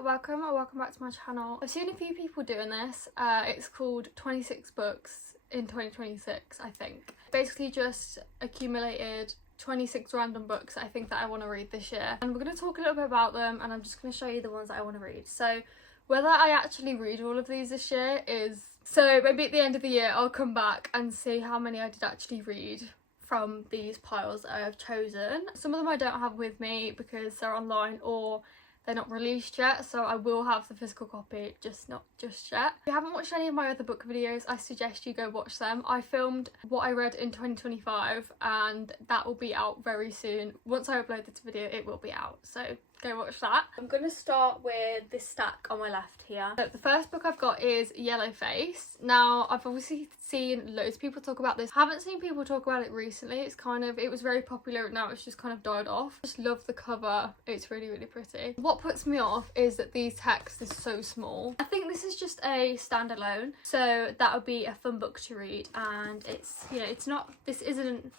welcome or welcome back to my channel. I've seen a few people doing this. It's called 26 books in 2026, I think. Basically just accumulated 26 random books I think that I want to read this year, and we're going to talk a little bit about them, and I'm just going to show you the ones that I want to read. So whether I actually read all of these this year is, so maybe at the end of the year I'll come back and see how many I did actually read from these piles that I have chosen. Some of them I don't have with me because they're online or they're not released yet, so I will have the physical copy, just not just yet. If you haven't watched any of my other book videos, I suggest you go watch them. I filmed what I read in 2025 and that will be out very soon. Once I upload this video, it will be out, so go watch that. I'm going to start with this stack on my left here. So the first book I've got is Yellowface. Now, I've obviously seen loads of people talk about this. I haven't seen people talk about it recently. It was very popular and now it's just kind of died off. I just love the cover. It's really, really pretty. What puts me off is that the text is so small. I think this is just a standalone, so that would be a fun book to read, and it's, you know, this isn't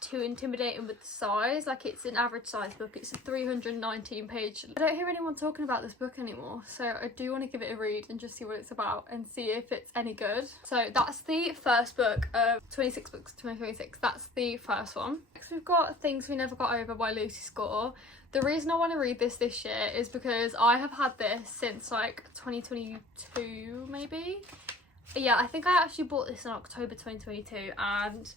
too intimidating with the size. Like, it's an average size book. It's a 319 page. I don't hear anyone talking about this book anymore, so I do want to give it a read and just see what it's about and see if it's any good. So that's the first book of 26 books 2026. That's the first one. Next we've got Things We Never Got Over by Lucy Score. The reason I want to read this year is because I have had this since like 2022 maybe. Yeah, I think I actually bought this in October 2022, and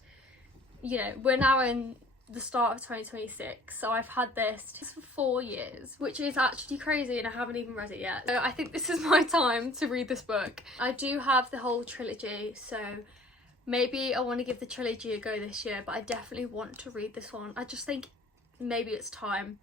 you know, we're now in the start of 2026, so I've had this for 4 years, which is actually crazy, and I haven't even read it yet. So I think this is my time to read this book. I do have the whole trilogy, so maybe I want to give the trilogy a go this year, but I definitely want to read this one. I just think maybe it's time.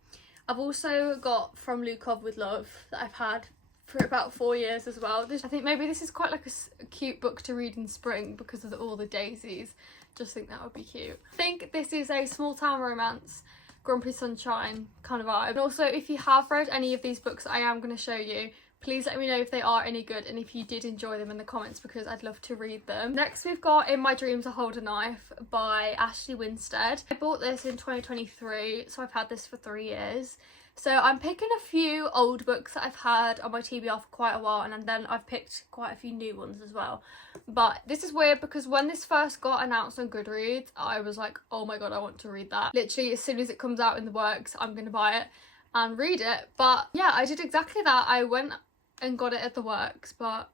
I've also got From Lukov with Love that I've had for about 4 years as well. I think maybe this is quite like a cute book to read in spring because of all the daisies. Just think that would be cute. I think this is a small town romance, Grumpy Sunshine kind of vibe. And also, if you have read any of these books that I am going to show you, please let me know if they are any good and if you did enjoy them in the comments, because I'd love to read them. Next we've got In My Dreams I Hold a Knife by Ashley Winstead. I bought this in 2023, so I've had this for 3 years. So I'm picking a few old books that I've had on my TBR for quite a while, and then I've picked quite a few new ones as well. But this is weird because when this first got announced on Goodreads, I was like, oh my god, I want to read that. Literally as soon as it comes out in the works, I'm going to buy it and read it. But yeah, I did exactly that. I went and got it at the works, but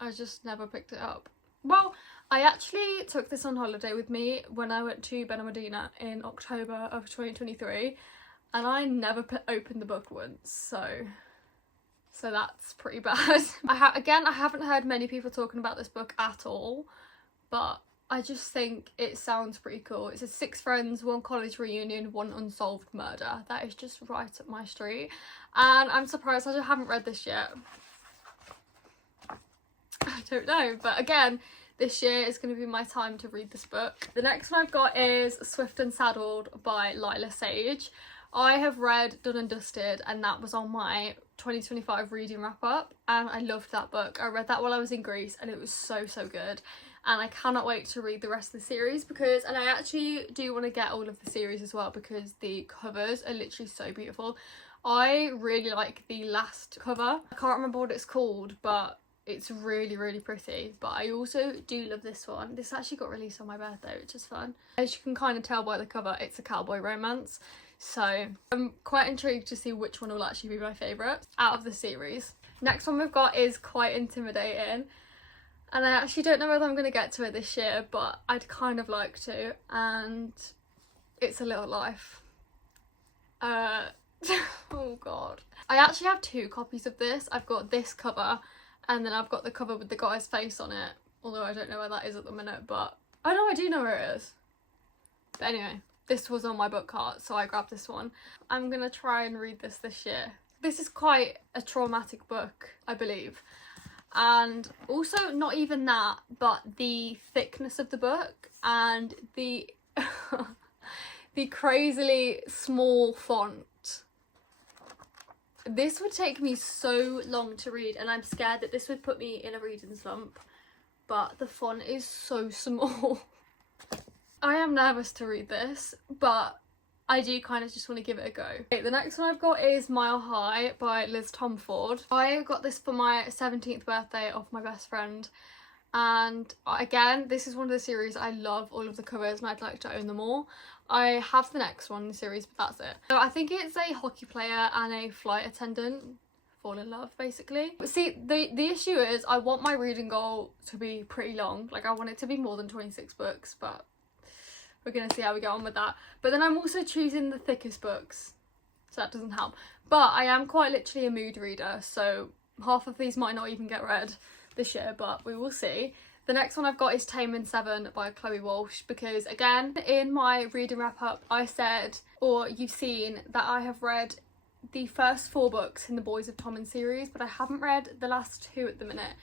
I just never picked it up. Well, I actually took this on holiday with me when I went to Benalmadena in October of 2023, and I never opened the book once, so that's pretty bad. Again, I haven't heard many people talking about this book at all, but I just think it sounds pretty cool. It says 6 friends, 1 college reunion, 1 unsolved murder. That is just right up my street, and I'm surprised I haven't read this yet. I don't know, but again, this year is going to be my time to read this book. The next one I've got is Swift and Saddled by Lila Sage. I have read Done and Dusted, and that was on my 2025 reading wrap up, and I loved that book. I read that while I was in Greece and it was so good, and I cannot wait to read the rest of the series and I actually do want to get all of the series as well because the covers are literally so beautiful. I really like the last cover. I can't remember what it's called, but it's really pretty. But I also do love this one. This actually got released on my birthday, which is fun. As you can kind of tell by the cover, it's a cowboy romance. So I'm quite intrigued to see which one will actually be my favourite out of the series. Next one we've got is Quite Intimidating, and I actually don't know whether I'm going to get to it this year, but I'd kind of like to, and it's A Little Life. Oh god. I actually have 2 copies of this. I've got this cover, and then I've got the cover with the guy's face on it, although I don't know where that is at the minute, but I know I do know where it is. But anyway, this was on my book cart, so I grabbed this one. I'm going to try and read this year. This is quite a traumatic book, I believe. And also, not even that, but the thickness of the book and the the crazily small font. This would take me so long to read, and I'm scared that this would put me in a reading slump. But the font is so small. I am nervous to read this, but I do kind of just want to give it a go. Okay, the next one I've got is Mile High by Liz Tomford. I got this for my 17th birthday off my best friend, and again, this is one of the series I love all of the covers and I'd like to own them all. I have the next one in the series, but that's it. So I think it's a hockey player and a flight attendant fall in love, basically. But see, the issue is I want my reading goal to be pretty long. Like, I want it to be more than 26 books, but we're gonna see how we get on with that. But then I'm also choosing the thickest books, so that doesn't help. But I am quite literally a mood reader, so half of these might not even get read this year, but we will see. The next one I've got is Taming 7 by Chloe Walsh, because again, in my reading wrap up, I said, or you've seen, that I have read the first 4 books in the Boys of Tommen series, but I haven't read the last 2 at the minute.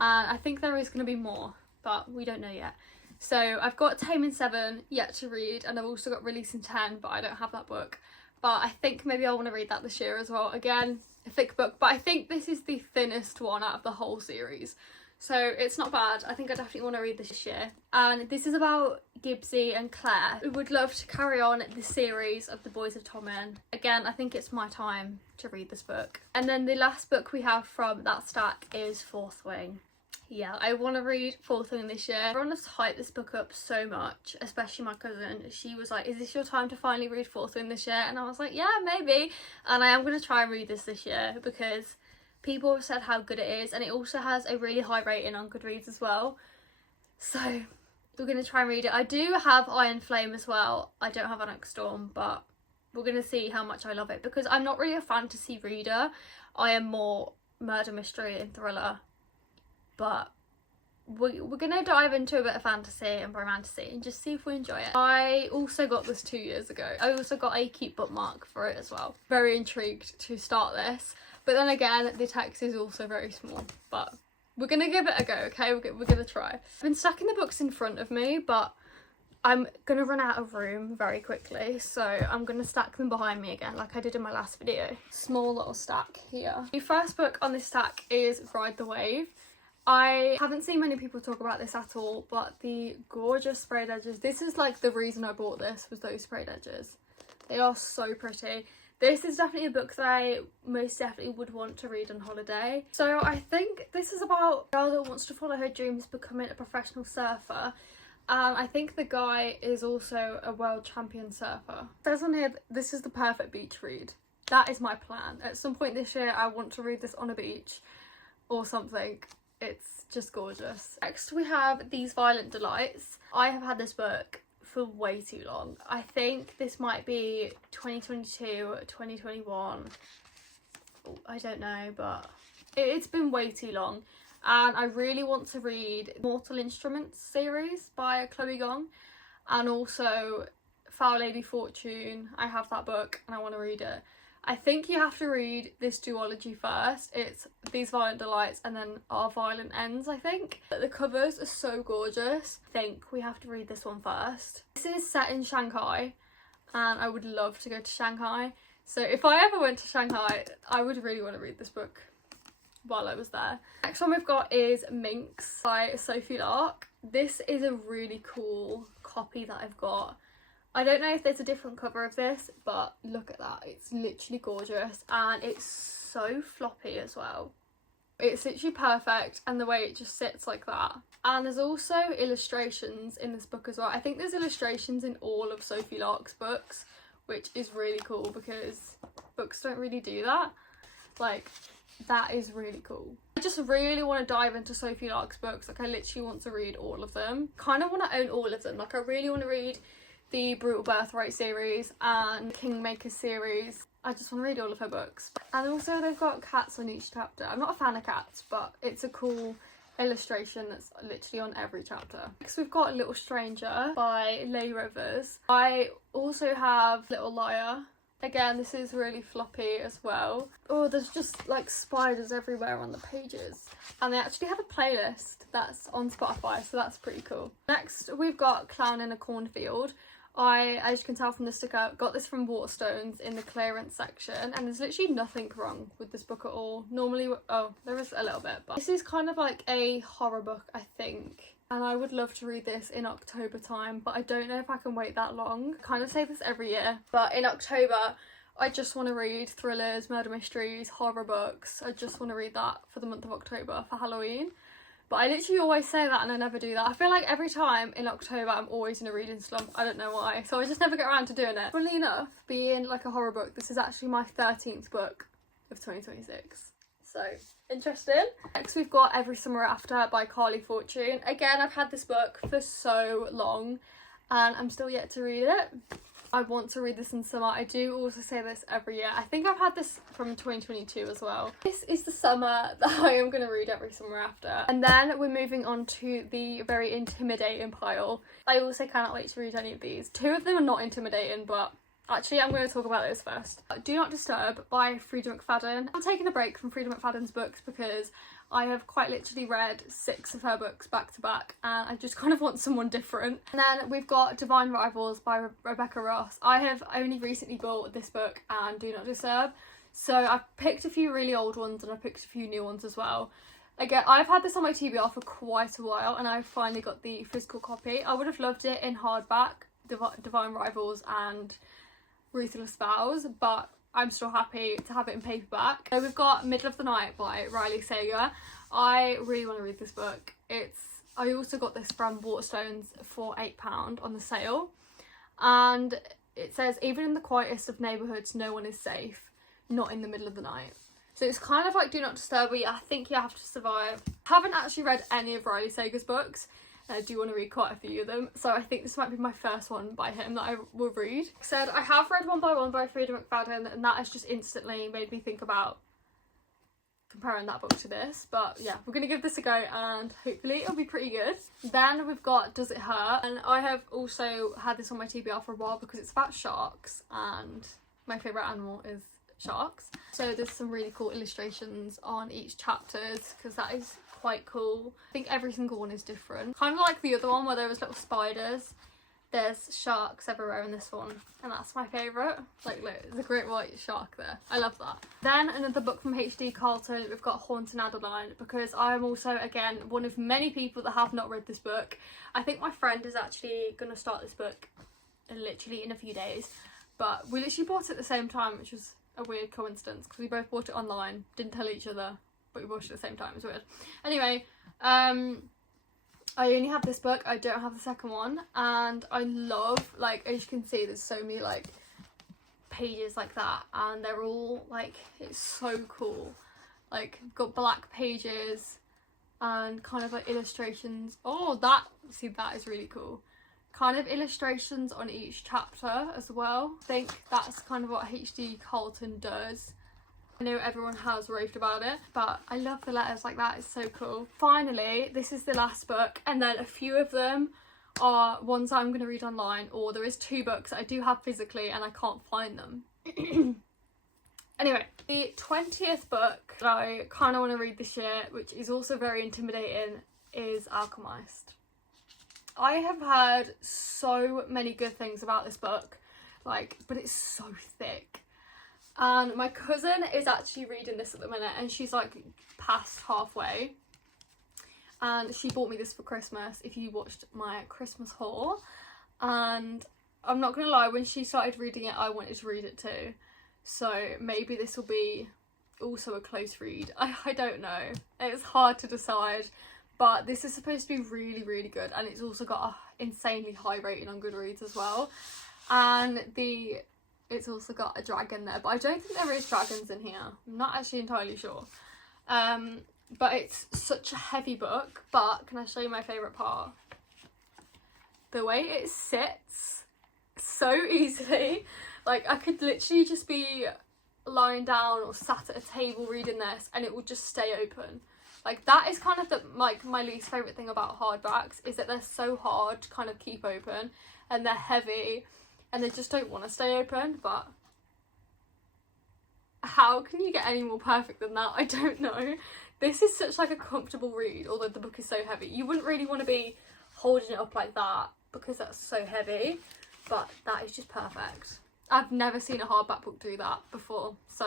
And I think there is going to be more, but we don't know yet. So I've got Taming 7 yet to read, and I've also got Releasing 10, but I don't have that book. But I think maybe I want to read that this year as well. Again, a thick book, but I think this is the thinnest one out of the whole series. So it's not bad. I think I definitely want to read this year. And this is about Gibbsy and Claire, who would love to carry on the series of the Boys of Tommen. Again, I think it's my time to read this book. And then the last book we have from that stack is Fourth Wing. Yeah, I want to read Fourth Wing this year. Everyone has hyped this book up so much, especially my cousin. She was like, is this your time to finally read Fourth Wing this year? And I was like, yeah, maybe. And I am going to try and read this year because people have said how good it is, and it also has a really high rating on Goodreads as well. So we're going to try and read it. I do have Iron Flame as well. I don't have Onyx Storm, but we're going to see how much I love it, because I'm not really a fantasy reader. I am more murder mystery and thriller. But we're going to dive into a bit of fantasy and romantasy and just see if we enjoy it. I also got this 2 years ago. I also got a keep bookmark for it as well. Very intrigued to start this. But then again, the text is also very small. But we're going to give it a go, okay? We're going to try. I've been stacking the books in front of me, but I'm going to run out of room very quickly. So I'm going to stack them behind me again, like I did in my last video. Small little stack here. The first book on this stack is Ride the Wave. I haven't seen many people talk about this at all, but the gorgeous sprayed edges. This is like the reason I bought this, was those sprayed edges. They are so pretty. This is definitely a book that I most definitely would want to read on holiday. So I think this is about a girl that wants to follow her dreams becoming a professional surfer. And I think the guy is also a world champion surfer. It says on here, this is the perfect beach read. That is my plan. At some point this year, I want to read this on a beach or something. It's just gorgeous. Next we have These Violent Delights. I have had this book for way too long. I think this might be 2022, 2021. I don't know, but it's been way too long. And I really want to read Mortal Instruments series by Chloe Gong, and also Foul Lady Fortune. I have that book and I want to read it. I think you have to read this duology first. It's These Violent Delights and then Our Violent Ends, I think. The covers are so gorgeous. I think we have to read this one first. This is set in Shanghai, and I would love to go to Shanghai. So if I ever went to Shanghai, I would really want to read this book while I was there. Next one we've got is Minx by Sophie Lark. This is a really cool copy that I've got. I don't know if there's a different cover of this, but look at that. It's literally gorgeous, and it's so floppy as well. It's literally perfect, and the way it just sits like that. And there's also illustrations in this book as well. I think there's illustrations in all of Sophie Lark's books, which is really cool because books don't really do that. Like, that is really cool. I just really want to dive into Sophie Lark's books. Like, I literally want to read all of them. Kind of want to own all of them. Like, I really want to read the Brutal Birthright series and the Kingmaker series. I just want to read all of her books. And also they've got cats on each chapter. I'm not a fan of cats, but it's a cool illustration that's literally on every chapter. Next we've got Little Stranger by Leigh Rivers. I also have Little Liar. Again, this is really floppy as well. Oh, there's just like spiders everywhere on the pages. And they actually have a playlist that's on Spotify, so that's pretty cool. Next we've got Clown in a Cornfield. as you can tell from the sticker, got this from Waterstones in the clearance section, and there's literally nothing wrong with this book at all. Normally, oh, there is a little bit, but this is kind of like a horror book, I think. And I would love to read this in October time, but I don't know if I can wait that long. I kind of say this every year, but in October, I just want to read thrillers, murder mysteries, horror books. I just want to read that for the month of October for Halloween. But I literally always say that and I never do that. I feel like every time in October I'm always in a reading slump. I don't know why. So I just never get around to doing it. Funnily enough, being like a horror book, this is actually my 13th book of 2026. So, interesting. Next we've got Every Summer After by Carly Fortune. Again, I've had this book for so long and I'm still yet to read it. I want to read this in summer. I do also say this every year. I think I've had this from 2022 as well. This is the summer that I am going to read Every Summer After. And then we're moving on to the very intimidating pile. I also cannot wait to read any of these. Two of them are not intimidating, but actually I'm going to talk about those first. Do Not Disturb by Frida McFadden. I'm taking a break from Frida McFadden's books because I have quite literally read 6 of her books back to back and I just kind of want someone different. And then we've got Divine Rivals by Rebecca Ross. I have only recently bought this book and Do Not Disturb, so I've picked a few really old ones and I've picked a few new ones as well. Again, I've had this on my TBR for quite a while and I finally got the physical copy. I would have loved it in hardback, Divine Rivals and Ruthless Vows, but I'm still happy to have it in paperback. So we've got Middle of the Night by Riley Sager. I really want to read this book. I also got this from Waterstones for £8 on the sale, and it says, even in the quietest of neighbourhoods no one is safe, not in the middle of the night. So it's kind of like Do Not Disturb, but I think you have to survive. I haven't actually read any of Riley Sager's books. I do want to read quite a few of them, so I think this might be my first one by him that I will read. Like I said, I have read One by One by Frida McFadden, and that has just instantly made me think about comparing that book to this. But yeah, we're going to give this a go and hopefully it'll be pretty good. Then we've got Does It Hurt, and I have also had this on my TBR for a while because it's about sharks and my favourite animal is sharks. So there's some really cool illustrations on each chapters because that is quite cool. I think every single one is different. Kind of like the other one where there was little spiders. There's sharks everywhere in this one, and that's my favourite. Like, look, there's a great white shark there. I love that. Then another book from HD Carlton, we've got Haunting Adeline, because I am also, again, one of many people that have not read this book. I think my friend is actually going to start this book literally in a few days, but we literally bought it at the same time, which was a weird coincidence because we both bought it online, didn't tell each other, but we bought it at the same time. It's weird. Anyway, I only have this book, I don't have the second one, and I love, like, as you can see, there's so many, like, pages like that, and they're all, like, it's so cool. Like, got black pages and kind of, like, illustrations. Oh, see, that is really cool. Kind of illustrations on each chapter as well. I think that's kind of what HD Carlton does. I know everyone has raved about it, but I love the letters like that. It's so cool. Finally, this is the last book, and then a few of them are ones I'm going to read online, or there is 2 books I do have physically and I can't find them. Anyway, the 20th book that I kind of want to read this year, which is also very intimidating, is Alchemist. I have heard so many good things about this book, like, but it's so thick. And my cousin is actually reading this at the minute and she's like past halfway, and she bought me this for Christmas, if you watched my Christmas haul. And I'm not gonna lie, when she started reading it I wanted to read it too, so maybe this will be also a close read. I don't know, it's hard to decide, but this is supposed to be really, really good, and it's also got an insanely high rating on Goodreads as well. And it's also got a dragon there, but I don't think there is dragons in here. I'm not actually entirely sure. But it's such a heavy book. But can I show you my favourite part? The way it sits so easily. Like, I could literally just be lying down or sat at a table reading this and it will just stay open. Like, that is kind of my least favourite thing about hardbacks, is that they're so hard to kind of keep open and they're heavy. And they just don't want to stay open, but how can you get any more perfect than that? I don't know. This is such like a comfortable read, although the book is so heavy. You wouldn't really want to be holding it up like that because that's so heavy. but that is just perfect. I've never seen a hardback book do that before, so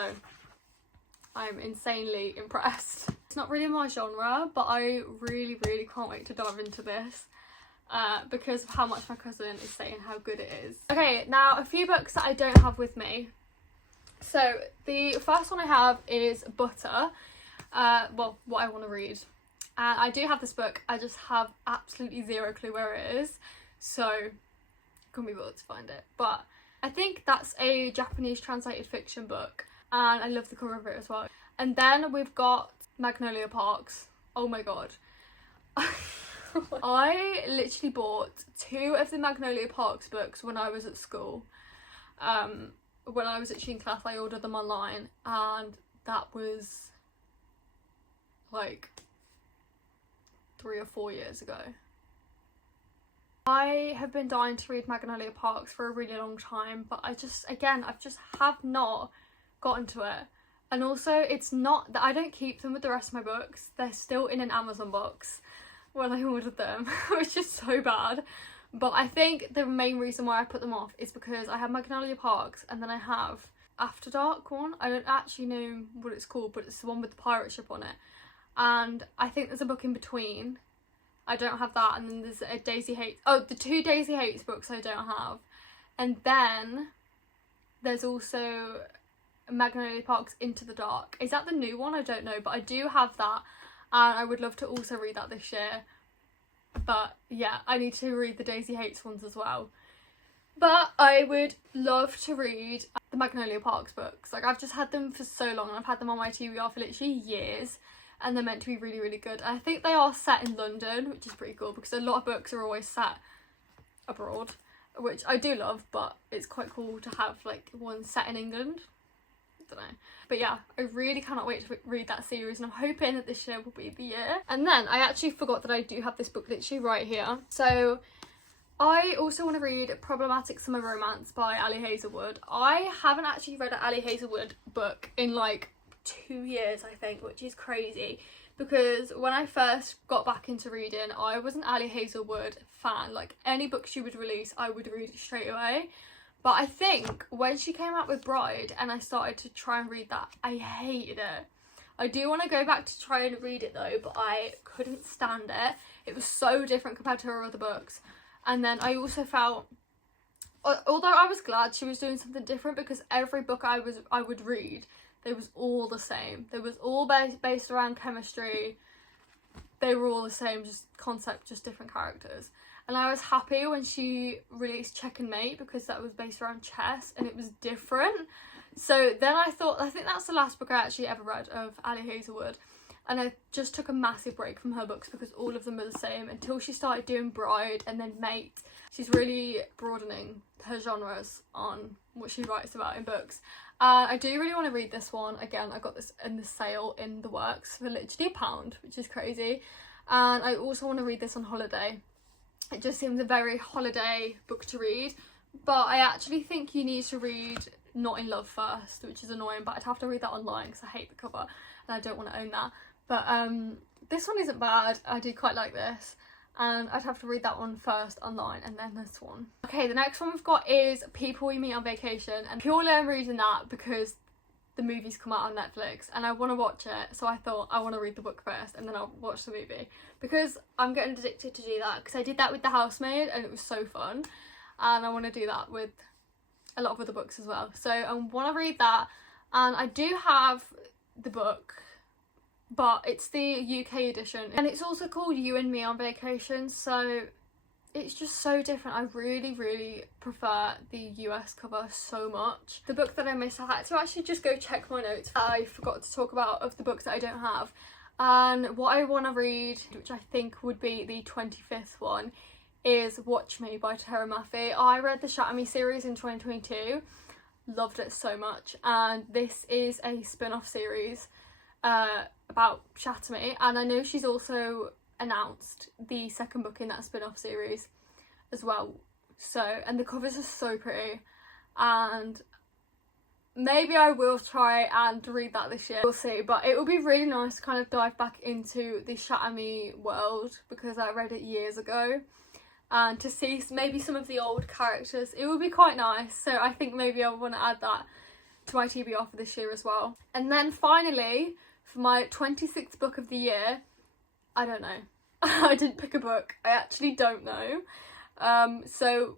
I'm insanely impressed. It's not really my genre, but I really can't wait to dive into this because of how much my cousin is saying how good it is. Okay, now a few books that I don't have with me. So the first one I have is Butter, well, what I want to read. And I do have this book, I just have absolutely zero clue where it is, so couldn't be bothered to find it. But I think that's a Japanese translated fiction book, and I love the cover of it as well. And then we've got Magnolia Parks. Oh my god. I literally bought 2 of the Magnolia Parks books when I was at school. When I was actually in class, I ordered them online, and that was like 3 or 4 years ago. I have been dying to read Magnolia Parks for a really long time, but I just have not gotten to it. And also, it's not that I don't keep them with the rest of my books, they're still in an Amazon box when I ordered them, which is so bad. But I think the main reason why I put them off is because I have Magnolia Parks, and then I have After Dark one. I don't actually know what it's called, but it's the one with the pirate ship on it. And I think there's a book in between. I don't have that, and then there's a Daisy Hates... Oh, the 2 Daisy Hates books I don't have. And then there's also Magnolia Parks Into the Dark. Is that the new one? I don't know, but I do have that, and I would love to also read that this year. But yeah, I need to read the Daisy Hates ones as well. But I would love to read the Magnolia Parks books. Like, I've just had them for so long, and I've had them on my TBR for literally years. And they're meant to be really good. I think they are set in London, which is pretty cool because a lot of books are always set abroad, which I do love, but it's quite cool to have like one set in England. I don't know. But yeah, I really cannot wait to read that series, and I'm hoping that this year will be the year. And then I actually forgot that I do have this book literally right here. So I also want to read Problematic Summer Romance by Ali Hazelwood. I haven't actually read an Ali Hazelwood book in like 2 years, I think, which is crazy because when I first got back into reading, I was an Ali Hazelwood fan. Like, any book she would release, I would read it straight away. But I think when she came out with Bride and I started to try and read that, I hated it. I do want to go back to try and read it though, but I couldn't stand it. It was so different compared to her other books. And then I also felt, although I was glad she was doing something different, because every book I would read, they was all the same. They was all based around chemistry. They were all the same, just concept, just different characters. And I was happy when she released Check and Mate, because that was based around chess and it was different. So then I thought, I think that's the last book I actually ever read of Ali Hazelwood. And I just took a massive break from her books because all of them are the same until she started doing Bride and then Mate. She's really broadening her genres on what she writes about in books. I do really want to read this one. Again, I got this in the sale in the works for literally £1, which is crazy. And I also want to read this on holiday. It just seems a very holiday book to read. But I actually think you need to read Not in Love first, which is annoying, but I'd have to read that online because I hate the cover and I don't want to own that. But this one isn't bad. I do quite like this. And I'd have to read that one first online and then this one. Okay, the next one we've got is People We Meet on Vacation, and purely I'm reading that because the movie's come out on Netflix and I want to watch it, so I thought I want to read the book first and then I'll watch the movie, because I'm getting addicted to do that, because I did that with The Housemaid and it was so fun, and I want to do that with a lot of other books as well. So I want to read that, and I do have the book, but it's the UK edition, and it's also called You and Me on Vacation, so it's just so different. I really prefer the US cover so much. The book that I missed, I had to actually just go check my notes. I forgot to talk about of the books that I don't have, and what I want to read, which I think would be the 25th one, is Watch Me by Tara Maffey. I read the Shatter Me series in 2022, loved it so much, and this is a spin-off series about Shatter Me, and I know she's also announced the second book in that spin-off series as well. So, and the covers are so pretty, and maybe I will try and read that this year, we'll see. But it will be really nice to kind of dive back into the Shatter Me world, because I read it years ago and to see maybe some of the old characters. It would be quite nice, so I think maybe I want to add that to my TBR for this year as well. And then finally, for my 26th book of the year, I don't know. I didn't pick a book. I actually don't know. So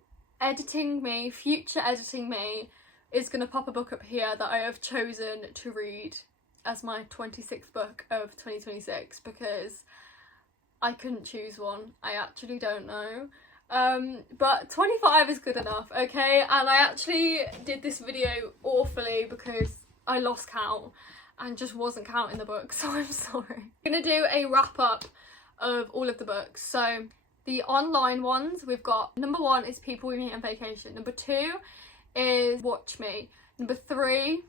future editing me is going to pop a book up here that I have chosen to read as my 26th book of 2026 because I couldn't choose one. I actually don't know. But 25 is good enough, okay? And I actually did this video awfully because I lost count and just wasn't counting the books, so I'm sorry. I'm gonna do a wrap up of all of the books. So the online ones, we've got number 1 is People We Meet on Vacation. Number 2 is Watch Me. Number three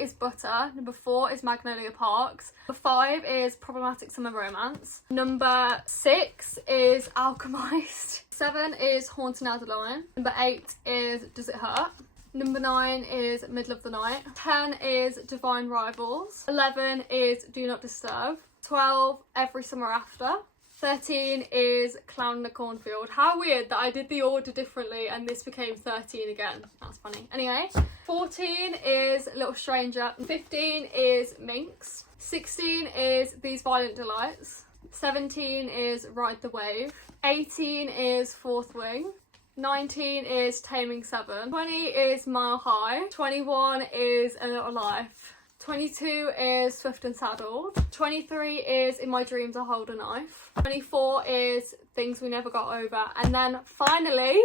is Butter. Number 4 is Magnolia Parks. Number 5 is Problematic Summer Romance. Number 6 is Alchemized. 7 is Haunting Adeline. Number 8 is Does It Hurt? Number 9 is Middle of the Night. 10 is Divine Rivals. 11 is Do Not Disturb. 12, Every Summer After. 13 is Clown in the Cornfield. How weird that I did the order differently and this became 13 again. That's funny. Anyway, 14 is Little Stranger. 15 is Minx. 16 is These Violent Delights. 17 is Ride the Wave. 18 is Fourth Wing. 19 is Taming Seven. 20 is Mile High. 21 is A Little Life. 22 is Swift and Saddled. 23 is In My Dreams I Hold a Knife. 24 is Things We Never Got Over. And then finally,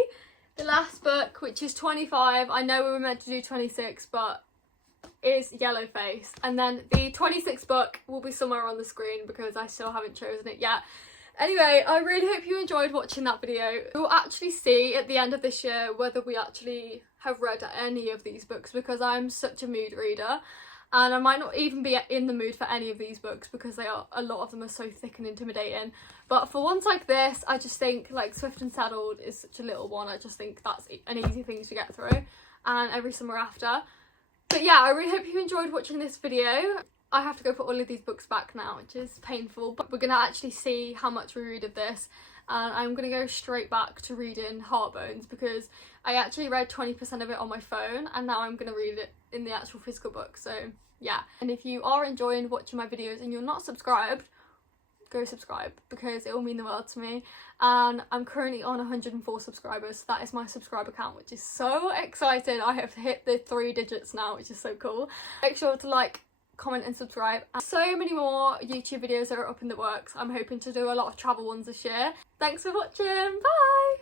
the last book, which is 25. I know we were meant to do 26, but is Yellowface. And then the 26th book will be somewhere on the screen because I still haven't chosen it yet. Anyway, I really hope you enjoyed watching that video. We'll actually see at the end of this year whether we actually have read any of these books because I'm such a mood reader. And I might not even be in the mood for any of these books because a lot of them are so thick and intimidating. But for ones like this, I just think like Swift and Saddled is such a little one. I just think that's an easy thing to get through. And Every Summer After. But yeah, I really hope you enjoyed watching this video. I have to go put all of these books back now, which is painful. But we're going to actually see how much we read of this. And I'm going to go straight back to reading Heartbones because I actually read 20% of it on my phone. And now I'm going to read it in the actual physical book. So yeah, and if you are enjoying watching my videos and you're not subscribed, go subscribe because it will mean the world to me. And I'm currently on 104 subscribers, so that is my subscriber count, which is so exciting. I have hit the 3 digits now, which is so cool. Make sure to like, comment and subscribe. And so many more YouTube videos are up in the works. I'm hoping to do a lot of travel ones this year. Thanks for watching, bye!